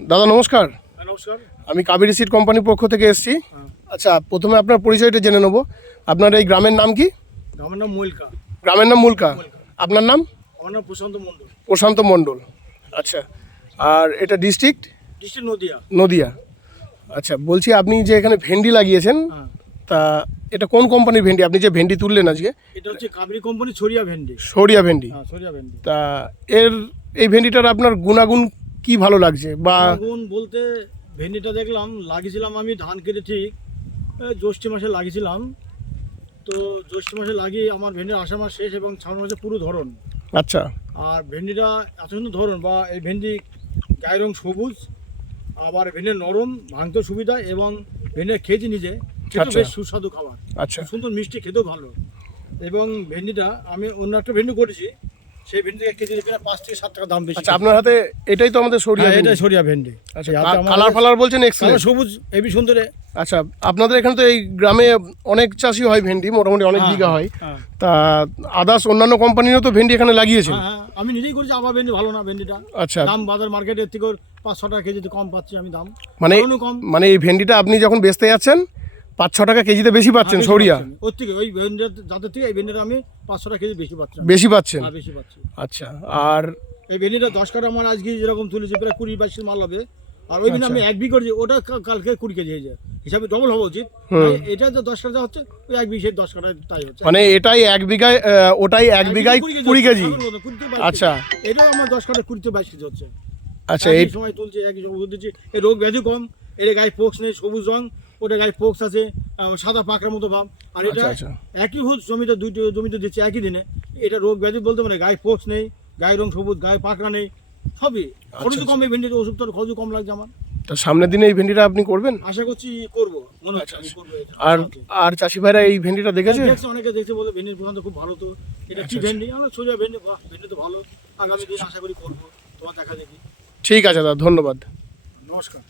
দাদা নমস্কার। নমস্কার। আমি কাবেরী সিড কোম্পানির পক্ষ থেকে এসেছি। হ্যাঁ। আচ্ছা, প্রথমে আপনার পরিচয়টা জেনে নেব। আপনার এই গ্রামের নাম কি? আমার নাম মইলকা। গ্রামের নাম মুলকা। আপনার নাম? আমার নাম প্রশান্ত মণ্ডল। প্রশান্ত মণ্ডল। আচ্ছা, আর এটা ডিস্ট্রিক্ট? ডিস্ট্রিক্ট নদিয়া। নদিয়া। আচ্ছা, বলছি আপনি যে এখানে ভেন্ডি লাগিয়েছেন, হ্যাঁ, তা এটা কোন কোম্পানির ভেন্ডি? আপনি যে ভেন্ডি তুললেন আজকে, এটা হচ্ছে কাবেরী কোম্পানি ছড়িয়া ভেন্ডি। সরিয়া ভেন্ডি। হ্যাঁ, ছড়িয়া ভেন্ডি। তা এই ভেন্ডিটার আপনার গুণাগুণ কি ভালো লাগছে? বা আগুন বলতে ভেন্ডিটা দেখলাম লাগিয়েছিলাম আমি ধান কেটে ঠিক জ্যৈষ্ঠ মাসে লাগিয়েছিলাম। তো জ্যৈষ্ঠ মাসে লাগিয়ে আমার ভেন্ডির আষাঢ় মাস শেষ এবং শ্রাবণ মাসে পুরো ধরন। আচ্ছা আর ভেন্ডিটা এত সুন্দর ধরন বা এই ভেন্ডি গায়ের রং সবুজ, আবার ভেন্ডির নরম, ভাঙতে সুবিধা এবং ভেন্ডির খেয়েছি নিজে, খেতে আচ্ছা। বেশ সুস্বাদু খাবার। আচ্ছা সুন্দর মিষ্টি, খেতেও ভালো। এবং ভেন্ডিটা আমি অন্য একটা ভেন্ডি করেছি, সেই ভেন্ডি থেকে কেজি প্রায় 5 থেকে 7 টাকা দাম বেশি। আচ্ছা, আপনার হাতে এটাই তো আমাদের সরিয়া হ্যাঁ, ভেন্ডি? এটা সরিয়া ভেন্ডি। আচ্ছা, এই হাতে আমার কালার ফালার বলছেন কালার এক্সেলেন্ট। সবুজ হেবি সুন্দর। আচ্ছা, আপনাদের এখানে তো এই গ্রামে অনেক চাষি হয় ভেন্ডি, মোটামুটি অনেক বিঘা হয়। হ্যাঁ, তা আদার্স অন্যান্য কোম্পানিরও তো ভেন্ডি এখানে লাগিয়েছেন? হ্যাঁ, আমি নিজেই করেছি। আবার ভেন্ডি ভালো না ভেন্ডিটা। আচ্ছা, দাম বাজার মার্কেটের থেকে 5-6 টাকা কেজিতে কম পাচ্ছি আমি দাম। মানে ফলনও কম। মানে এই ভেন্ডিটা আপনি যখন বেচতে যাচ্ছেন 5-6 টাকা কেজিতে বেশি পাচ্ছেন বেশি সরিয়া? পাচ্ছি আমি। ওর থেকে ওই ভেন্ডির যাদের থেকে এই ভেন্ডিটা আমি 500 টাকা কেজি বেশি পাচ্ছি। বেশি পাচ্ছেন? হ্যাঁ, বেশি পাচ্ছি। আচ্ছা, আর এই ভেন্ডিটা 10 কাটা আমার আজকে যেরকম তুলেছি প্রায় 20-22 মাল হবে। আর ওই দিন আচ্ছা। আমি 1 বিঘা করেছি, ওটা কালকে 20 কেজি হয়ে যায়, হিসাবে ডবল হওয়া উচিত। এটা যে 10 কাটা হচ্ছে ওই 1 বিঘে 10 কাটা তাই হচ্ছে। মানে এটাই 1 বিঘায়, ওটাই 1 বিঘায় 20 কেজি? আচ্ছা এটাও আমার 10 কাটা 20-22 কেজি হচ্ছে। আচ্ছা, এই এই সময় তুলছে, একই সময় দিচ্ছি। এই রোগ ব্যাধি কম, এর গায়ে পোক্স নেই, সবুজ রং, ওটা গায়ে পোক্স আছে, সাদা পাকড়ার মতো ভাব। আর এটা আচ্ছা, আচ্ছা। একই জমিতে দুইটি জমিতে দিচ্ছে একই দিনে। এটা রোগ ব্যাধি বলতে মানে গায়ে পোক্স নেই, গায়ের রং সবুজ, গায়ে পাকড়া নেই, সবই। খরচও কম এই ভেন্ডির, ওষুধ তোর খরচও কম লাগছে আমার। তা সামনের দিনে এই ভেন্ডিটা আপনি করবেন? আশা করছি করবো, মনে হচ্ছে আমি করবো এটা। আর আর চাষি ভাইরা এই ভেন্ডিটা দেখেছে? দেখছে, অনেকে দেখছে, বলে ভেন্ডির প্রধান খুব ভালো। তো এটা কি ভেন্ডি? আমরা সোজা ভেন্ডি, বাহ ভেন্ডি তো ভালো। আগামী দিন আশা করি করবো, তোমার দেখা দেখি। ঠিক আছে দাদা, ধন্যবাদ। নমস্কার।